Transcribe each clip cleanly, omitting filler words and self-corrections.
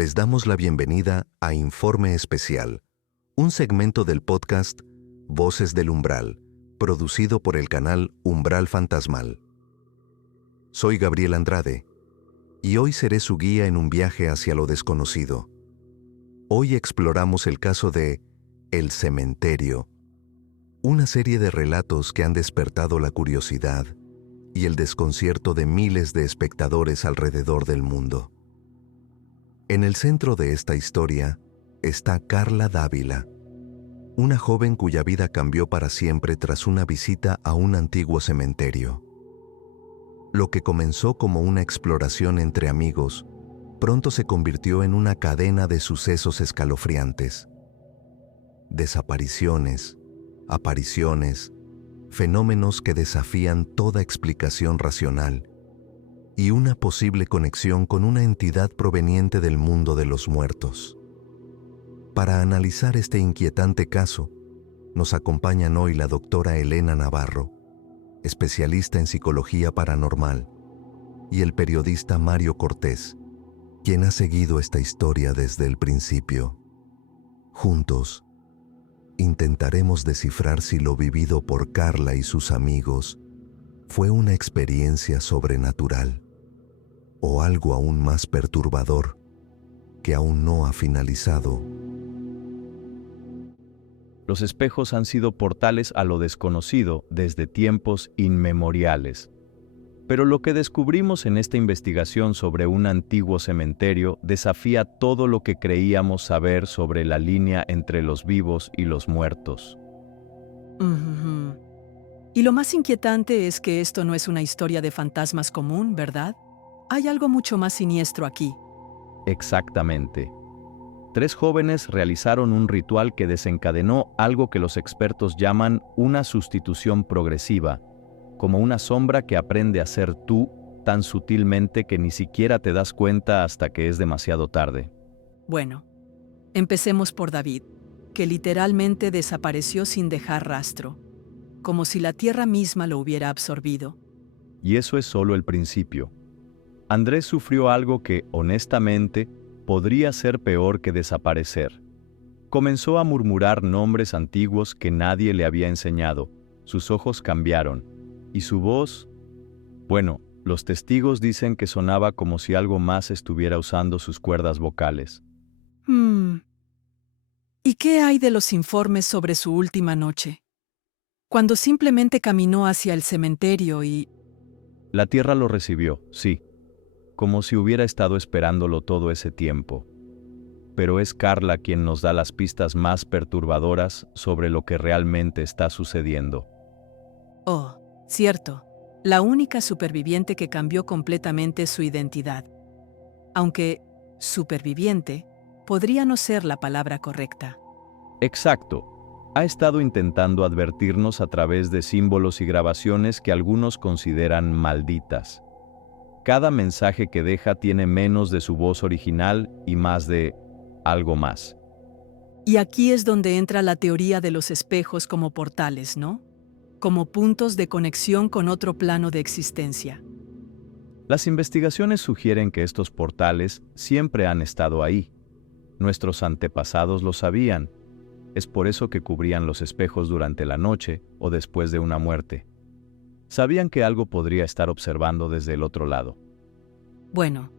Les damos la bienvenida a Informe Especial, un segmento del podcast Voces del Umbral, producido por el canal Umbral Fantasmal. Soy Gabriel Andrade, y hoy seré su guía en un viaje hacia lo desconocido. Hoy exploramos el caso de El Cementerio, una serie de relatos que han despertado la curiosidad y el desconcierto de miles de espectadores alrededor del mundo. En el centro de esta historia está Carla Dávila, una joven cuya vida cambió para siempre tras una visita a un antiguo cementerio. Lo que comenzó como una exploración entre amigos, pronto se convirtió en una cadena de sucesos escalofriantes. Desapariciones, apariciones, fenómenos que desafían toda explicación racional y una posible conexión con una entidad proveniente del mundo de los muertos. Para analizar este inquietante caso, nos acompañan hoy la doctora Elena Navarro, especialista en psicología paranormal, y el periodista Mario Cortés, quien ha seguido esta historia desde el principio. Juntos, intentaremos descifrar si lo vivido por Carla y sus amigos fue una experiencia sobrenatural o algo aún más perturbador que aún no ha finalizado. Los espejos han sido portales a lo desconocido desde tiempos inmemoriales. Pero lo que descubrimos en esta investigación sobre un antiguo cementerio desafía todo lo que creíamos saber sobre la línea entre los vivos y los muertos. Y lo más inquietante es que esto no es una historia de fantasmas común, ¿verdad? Hay algo mucho más siniestro aquí. Exactamente. 3 jóvenes realizaron un ritual que desencadenó algo que los expertos llaman una sustitución progresiva, como una sombra que aprende a ser tú tan sutilmente que ni siquiera te das cuenta hasta que es demasiado tarde. Bueno, empecemos por David, que literalmente desapareció sin dejar rastro, como si la tierra misma lo hubiera absorbido. Y eso es solo el principio. Andrés sufrió algo que, honestamente, podría ser peor que desaparecer. Comenzó a murmurar nombres antiguos que nadie le había enseñado. Sus ojos cambiaron. Y su voz, bueno, los testigos dicen que sonaba como si algo más estuviera usando sus cuerdas vocales. ¿Y qué hay de los informes sobre su última noche? Cuando simplemente caminó hacia el cementerio y... La tierra lo recibió, sí, como si hubiera estado esperándolo todo ese tiempo. Pero es Carla quien nos da las pistas más perturbadoras sobre lo que realmente está sucediendo. Oh, cierto, la única superviviente que cambió completamente su identidad. Aunque superviviente podría no ser la palabra correcta. Exacto. Ha estado intentando advertirnos a través de símbolos y grabaciones que algunos consideran malditas. Cada mensaje que deja tiene menos de su voz original y más de algo más. Y aquí es donde entra la teoría de los espejos como portales, ¿no? Como puntos de conexión con otro plano de existencia. Las investigaciones sugieren que estos portales siempre han estado ahí. Nuestros antepasados lo sabían. Es por eso que cubrían los espejos durante la noche o después de una muerte. Sabían que algo podría estar observando desde el otro lado. Bueno,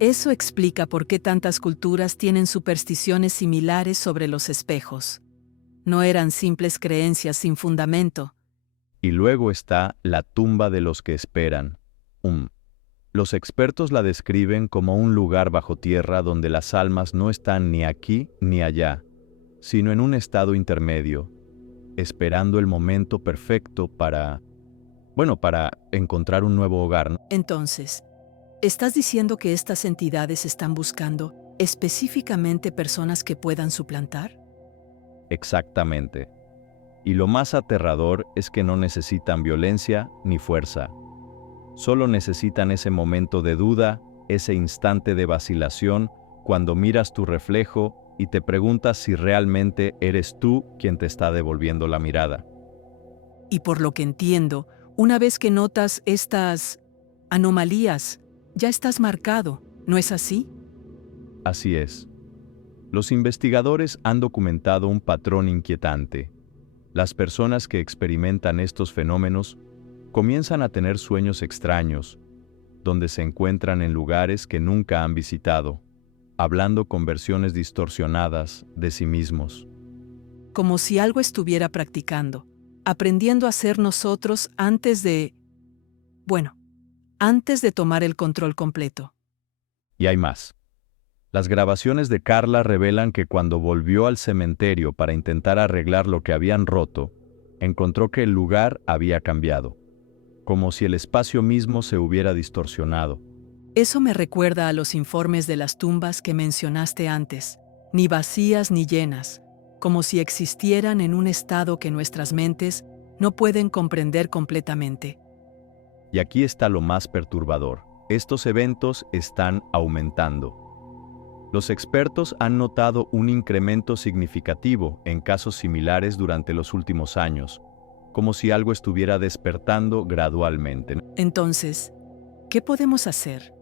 eso explica por qué tantas culturas tienen supersticiones similares sobre los espejos. No eran simples creencias sin fundamento. Y luego está la tumba de los que esperan. Los expertos la describen como un lugar bajo tierra donde las almas no están ni aquí ni allá, sino en un estado intermedio, esperando el momento perfecto para encontrar un nuevo hogar, ¿no? Entonces, ¿estás diciendo que estas entidades están buscando específicamente personas que puedan suplantar? Exactamente. Y lo más aterrador es que no necesitan violencia ni fuerza. Solo necesitan ese momento de duda, ese instante de vacilación, cuando miras tu reflejo y te preguntas si realmente eres tú quien te está devolviendo la mirada. Y por lo que entiendo, una vez que notas estas anomalías, ya estás marcado, ¿no es así? Así es. Los investigadores han documentado un patrón inquietante. Las personas que experimentan estos fenómenos comienzan a tener sueños extraños, donde se encuentran en lugares que nunca han visitado, hablando con versiones distorsionadas de sí mismos. Como si algo estuviera practicando, aprendiendo a ser nosotros antes de tomar el control completo. Y hay más. Las grabaciones de Carla revelan que cuando volvió al cementerio para intentar arreglar lo que habían roto, encontró que el lugar había cambiado, como si el espacio mismo se hubiera distorsionado. Eso me recuerda a los informes de las tumbas que mencionaste antes, ni vacías ni llenas, como si existieran en un estado que nuestras mentes no pueden comprender completamente. Y aquí está lo más perturbador. Estos eventos están aumentando. Los expertos han notado un incremento significativo en casos similares durante los últimos años, como si algo estuviera despertando gradualmente. Entonces, ¿qué podemos hacer?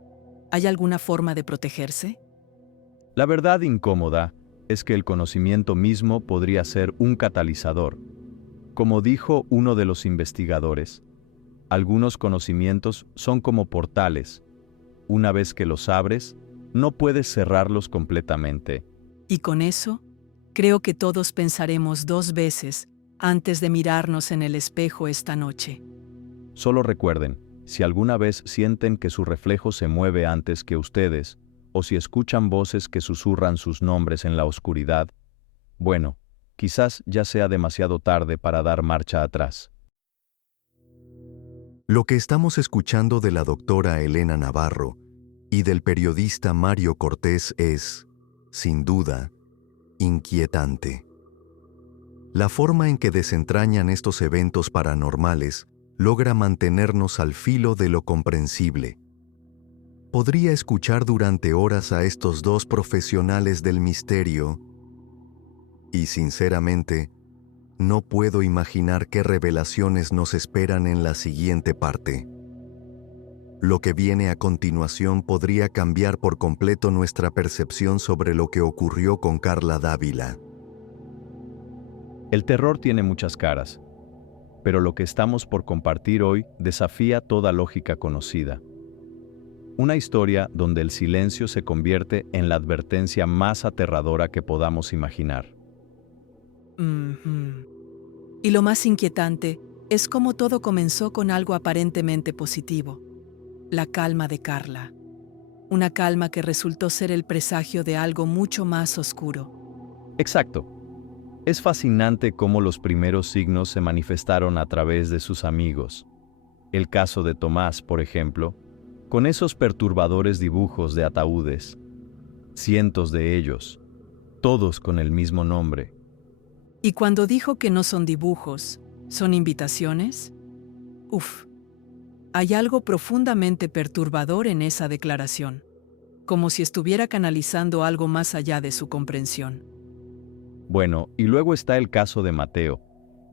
¿Hay alguna forma de protegerse? La verdad incómoda es que el conocimiento mismo podría ser un catalizador. Como dijo uno de los investigadores, algunos conocimientos son como portales. Una vez que los abres, no puedes cerrarlos completamente. Y con eso, creo que todos pensaremos 2 veces antes de mirarnos en el espejo esta noche. Solo recuerden, si alguna vez sienten que su reflejo se mueve antes que ustedes, o si escuchan voces que susurran sus nombres en la oscuridad, bueno, quizás ya sea demasiado tarde para dar marcha atrás. Lo que estamos escuchando de la doctora Elena Navarro y del periodista Mario Cortés es, sin duda, inquietante. La forma en que desentrañan estos eventos paranormales logra mantenernos al filo de lo comprensible. Podría escuchar durante horas a estos 2 profesionales del misterio y, sinceramente, no puedo imaginar qué revelaciones nos esperan en la siguiente parte. Lo que viene a continuación podría cambiar por completo nuestra percepción sobre lo que ocurrió con Carla Dávila. El terror tiene muchas caras, pero lo que estamos por compartir hoy desafía toda lógica conocida. Una historia donde el silencio se convierte en la advertencia más aterradora que podamos imaginar. Y lo más inquietante es cómo todo comenzó con algo aparentemente positivo. La calma de Carla. Una calma que resultó ser el presagio de algo mucho más oscuro. Exacto. Es fascinante cómo los primeros signos se manifestaron a través de sus amigos. El caso de Tomás, por ejemplo, con esos perturbadores dibujos de ataúdes. Cientos de ellos, todos con el mismo nombre. Y cuando dijo que no son dibujos, ¿son invitaciones? Hay algo profundamente perturbador en esa declaración, como si estuviera canalizando algo más allá de su comprensión. Bueno, y luego está el caso de Mateo,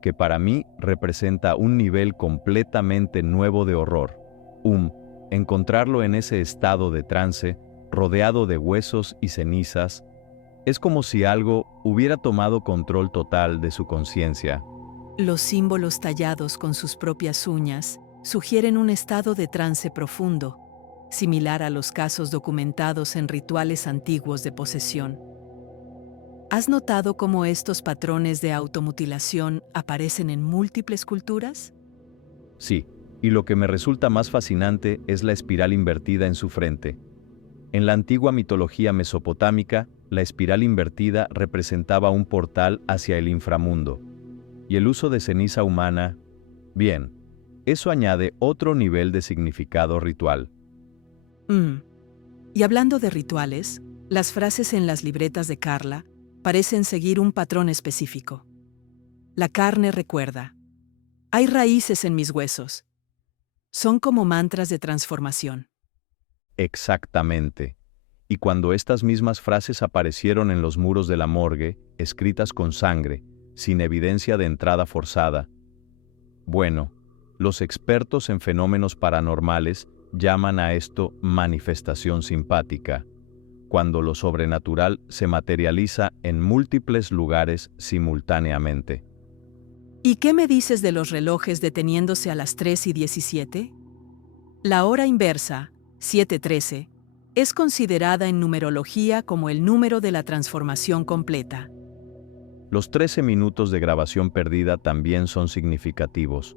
que para mí representa un nivel completamente nuevo de horror. Encontrarlo en ese estado de trance, rodeado de huesos y cenizas, es como si algo hubiera tomado control total de su conciencia. Los símbolos tallados con sus propias uñas sugieren un estado de trance profundo, similar a los casos documentados en rituales antiguos de posesión. ¿Has notado cómo estos patrones de automutilación aparecen en múltiples culturas? Sí, y lo que me resulta más fascinante es la espiral invertida en su frente. En la antigua mitología mesopotámica, la espiral invertida representaba un portal hacia el inframundo. Y el uso de ceniza humana, bien, eso añade otro nivel de significado ritual. Y hablando de rituales, las frases en las libretas de Carla parecen seguir un patrón específico. La carne recuerda. Hay raíces en mis huesos. Son como mantras de transformación. Exactamente. Y cuando estas mismas frases aparecieron en los muros de la morgue, escritas con sangre, sin evidencia de entrada forzada, bueno, los expertos en fenómenos paranormales llaman a esto manifestación simpática, cuando lo sobrenatural se materializa en múltiples lugares simultáneamente. ¿Y qué me dices de los relojes deteniéndose a las 3:17? La hora inversa, 7:13, es considerada en numerología como el número de la transformación completa. Los 13 minutos de grabación perdida también son significativos.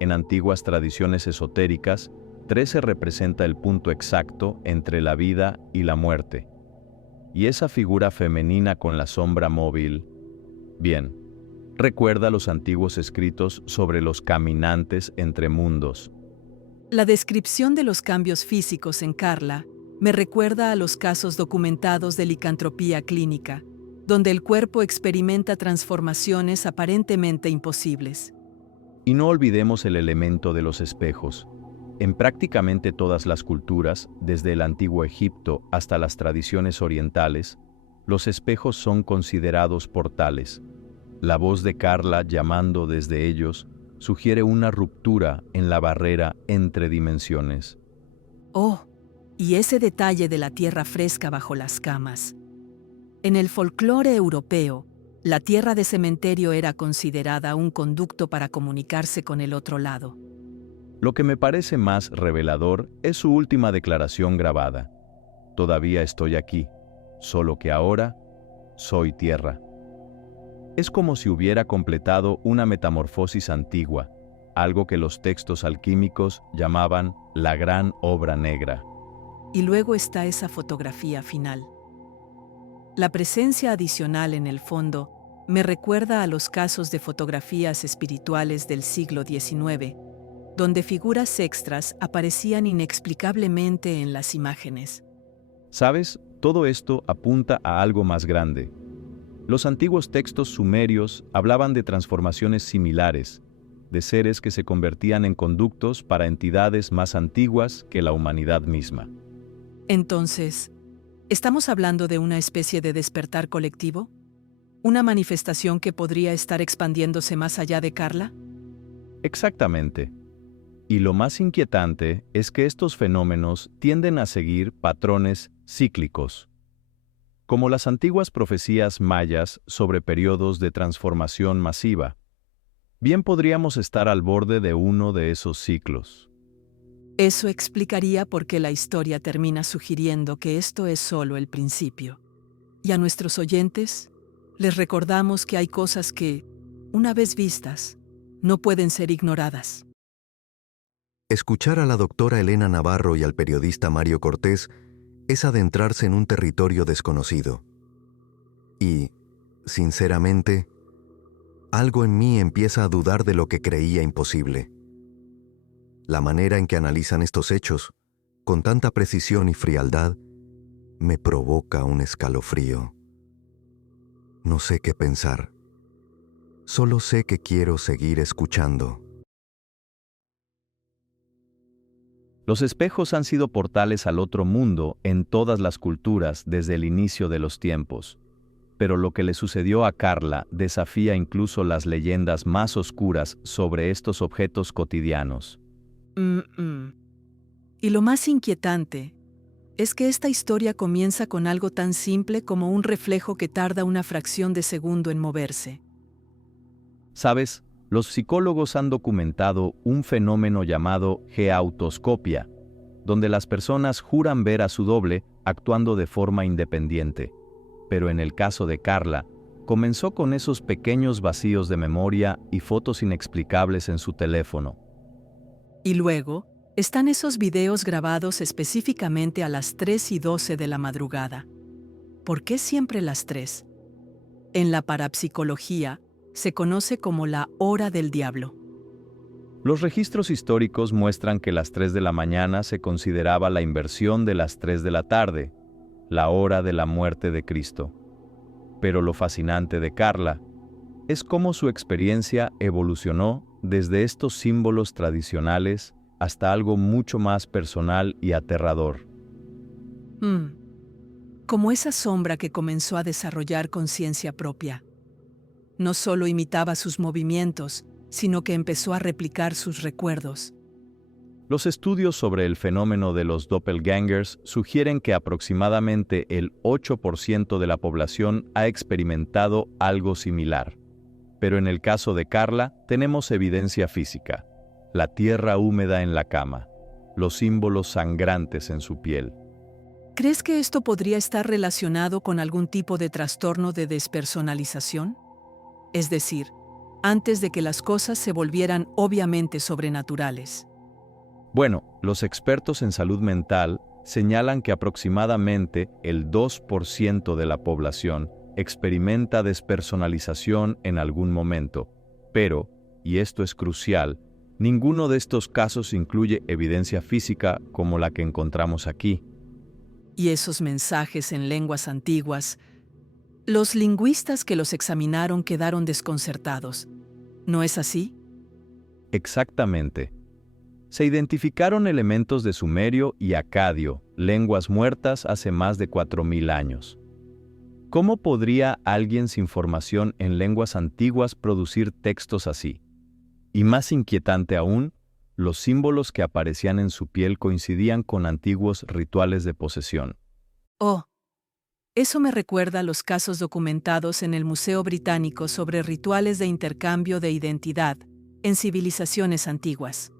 En antiguas tradiciones esotéricas, 13 representa el punto exacto entre la vida y la muerte. Y esa figura femenina con la sombra móvil, bien, recuerda los antiguos escritos sobre los caminantes entre mundos. La descripción de los cambios físicos en Carla me recuerda a los casos documentados de licantropía clínica, donde el cuerpo experimenta transformaciones aparentemente imposibles. Y no olvidemos el elemento de los espejos. En prácticamente todas las culturas, desde el antiguo Egipto hasta las tradiciones orientales, los espejos son considerados portales. La voz de Carla llamando desde ellos sugiere una ruptura en la barrera entre dimensiones. Oh, y ese detalle de la tierra fresca bajo las camas. En el folclore europeo, la tierra de cementerio era considerada un conducto para comunicarse con el otro lado. Lo que me parece más revelador es su última declaración grabada. Todavía estoy aquí, solo que ahora soy tierra. Es como si hubiera completado una metamorfosis antigua, algo que los textos alquímicos llamaban la gran obra negra. Y luego está esa fotografía final. La presencia adicional en el fondo me recuerda a los casos de fotografías espirituales del siglo XIX, donde figuras extras aparecían inexplicablemente en las imágenes. ¿Sabes? Todo esto apunta a algo más grande. Los antiguos textos sumerios hablaban de transformaciones similares, de seres que se convertían en conductos para entidades más antiguas que la humanidad misma. Entonces, ¿estamos hablando de una especie de despertar colectivo? ¿Una manifestación que podría estar expandiéndose más allá de Carla? Exactamente. Y lo más inquietante es que estos fenómenos tienden a seguir patrones cíclicos, como las antiguas profecías mayas sobre periodos de transformación masiva. Bien podríamos estar al borde de uno de esos ciclos. Eso explicaría por qué la historia termina sugiriendo que esto es solo el principio. Y a nuestros oyentes, les recordamos que hay cosas que, una vez vistas, no pueden ser ignoradas. Escuchar a la doctora Elena Navarro y al periodista Mario Cortés es adentrarse en un territorio desconocido. Y, sinceramente, algo en mí empieza a dudar de lo que creía imposible. La manera en que analizan estos hechos, con tanta precisión y frialdad, me provoca un escalofrío. No sé qué pensar. Solo sé que quiero seguir escuchando. Los espejos han sido portales al otro mundo en todas las culturas desde el inicio de los tiempos. Pero lo que le sucedió a Carla desafía incluso las leyendas más oscuras sobre estos objetos cotidianos. Y lo más inquietante es que esta historia comienza con algo tan simple como un reflejo que tarda una fracción de segundo en moverse. ¿Sabes? Los psicólogos han documentado un fenómeno llamado geautoscopia, donde las personas juran ver a su doble actuando de forma independiente. Pero en el caso de Carla, comenzó con esos pequeños vacíos de memoria y fotos inexplicables en su teléfono. Y luego están esos videos grabados específicamente a las 3:12 de la madrugada. ¿Por qué siempre las 3? En la parapsicología, se conoce como la hora del diablo. Los registros históricos muestran que las 3 de la mañana se consideraba la inversión de las 3 de la tarde, la hora de la muerte de Cristo. Pero lo fascinante de Carla es cómo su experiencia evolucionó desde estos símbolos tradicionales hasta algo mucho más personal y aterrador. Como esa sombra que comenzó a desarrollar conciencia propia. No solo imitaba sus movimientos, sino que empezó a replicar sus recuerdos. Los estudios sobre el fenómeno de los doppelgangers sugieren que aproximadamente el 8% de la población ha experimentado algo similar. Pero en el caso de Carla, tenemos evidencia física: la tierra húmeda en la cama, los símbolos sangrantes en su piel. ¿Crees que esto podría estar relacionado con algún tipo de trastorno de despersonalización? Es decir, antes de que las cosas se volvieran obviamente sobrenaturales. Bueno, los expertos en salud mental señalan que aproximadamente el 2% de la población experimenta despersonalización en algún momento, pero, y esto es crucial, ninguno de estos casos incluye evidencia física como la que encontramos aquí. Y esos mensajes en lenguas antiguas, los lingüistas que los examinaron quedaron desconcertados. ¿No es así? Exactamente. Se identificaron elementos de sumerio y acadio, lenguas muertas hace más de 4000 años. ¿Cómo podría alguien sin formación en lenguas antiguas producir textos así? Y más inquietante aún, los símbolos que aparecían en su piel coincidían con antiguos rituales de posesión. Oh, eso me recuerda a los casos documentados en el Museo Británico sobre rituales de intercambio de identidad en civilizaciones antiguas.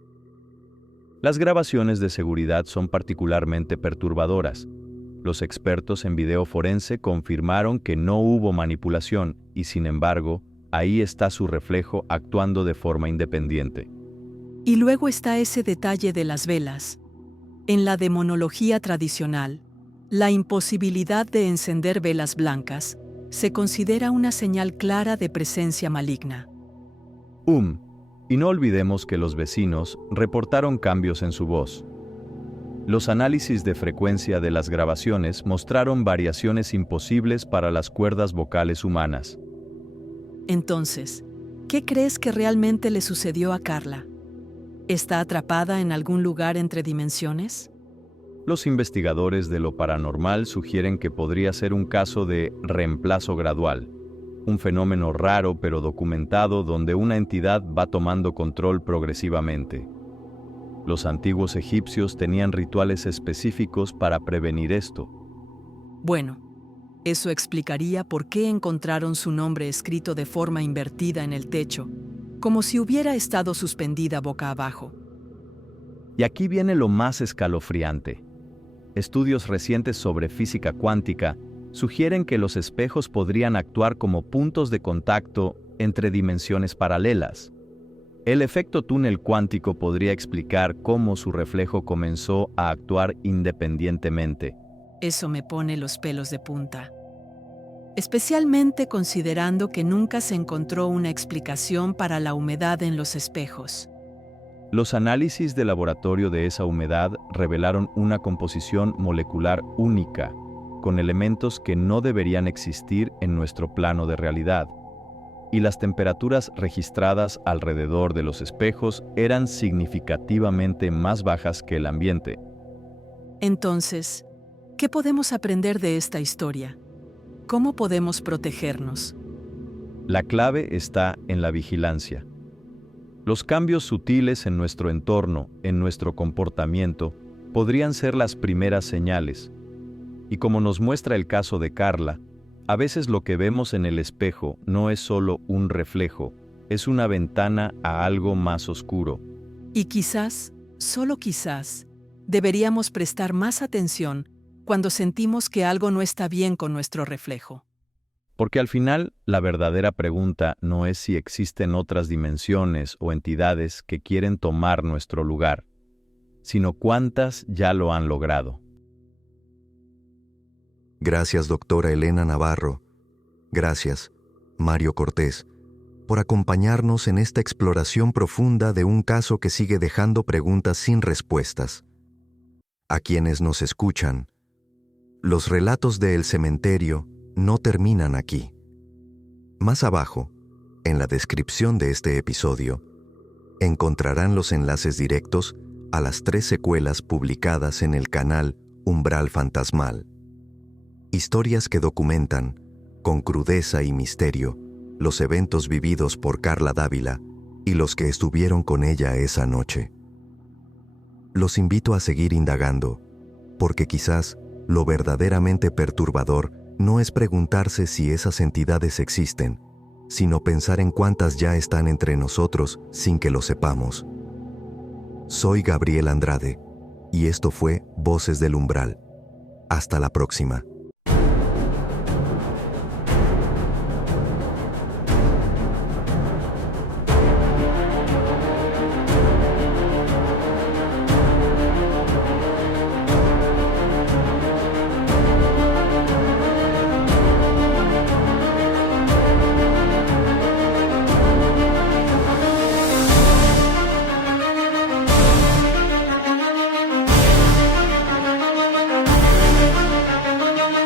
Las grabaciones de seguridad son particularmente perturbadoras. Los expertos en video forense confirmaron que no hubo manipulación y, sin embargo, ahí está su reflejo actuando de forma independiente. Y luego está ese detalle de las velas. En la demonología tradicional, la imposibilidad de encender velas blancas se considera una señal clara de presencia maligna. Y no olvidemos que los vecinos reportaron cambios en su voz. Los análisis de frecuencia de las grabaciones mostraron variaciones imposibles para las cuerdas vocales humanas. Entonces, ¿qué crees que realmente le sucedió a Carla? ¿Está atrapada en algún lugar entre dimensiones? Los investigadores de lo paranormal sugieren que podría ser un caso de reemplazo gradual, un fenómeno raro pero documentado donde una entidad va tomando control progresivamente. Los antiguos egipcios tenían rituales específicos para prevenir esto. Bueno, eso explicaría por qué encontraron su nombre escrito de forma invertida en el techo, como si hubiera estado suspendida boca abajo. Y aquí viene lo más escalofriante. Estudios recientes sobre física cuántica sugieren que los espejos podrían actuar como puntos de contacto entre dimensiones paralelas. El efecto túnel cuántico podría explicar cómo su reflejo comenzó a actuar independientemente. Eso me pone los pelos de punta. Especialmente considerando que nunca se encontró una explicación para la humedad en los espejos. Los análisis de laboratorio de esa humedad revelaron una composición molecular única, con elementos que no deberían existir en nuestro plano de realidad. Y las temperaturas registradas alrededor de los espejos eran significativamente más bajas que el ambiente. Entonces, ¿qué podemos aprender de esta historia? ¿Cómo podemos protegernos? La clave está en la vigilancia. Los cambios sutiles en nuestro entorno, en nuestro comportamiento, podrían ser las primeras señales. Y como nos muestra el caso de Carla, a veces lo que vemos en el espejo no es solo un reflejo, es una ventana a algo más oscuro. Y quizás, solo quizás, deberíamos prestar más atención cuando sentimos que algo no está bien con nuestro reflejo. Porque al final, la verdadera pregunta no es si existen otras dimensiones o entidades que quieren tomar nuestro lugar, sino cuántas ya lo han logrado. Gracias, doctora Elena Navarro. Gracias, Mario Cortés, por acompañarnos en esta exploración profunda de un caso que sigue dejando preguntas sin respuestas. A quienes nos escuchan, los relatos de El Cementerio no terminan aquí. Más abajo, en la descripción de este episodio, encontrarán los enlaces directos a las 3 secuelas publicadas en el canal Umbral Fantasmal. Historias que documentan, con crudeza y misterio, los eventos vividos por Carla Dávila y los que estuvieron con ella esa noche. los invito a seguir indagando, porque quizás lo verdaderamente perturbador no es preguntarse si esas entidades existen, sino pensar en cuántas ya están entre nosotros sin que lo sepamos. Soy Gabriel Andrade, y esto fue Voces del Umbral. Hasta la próxima.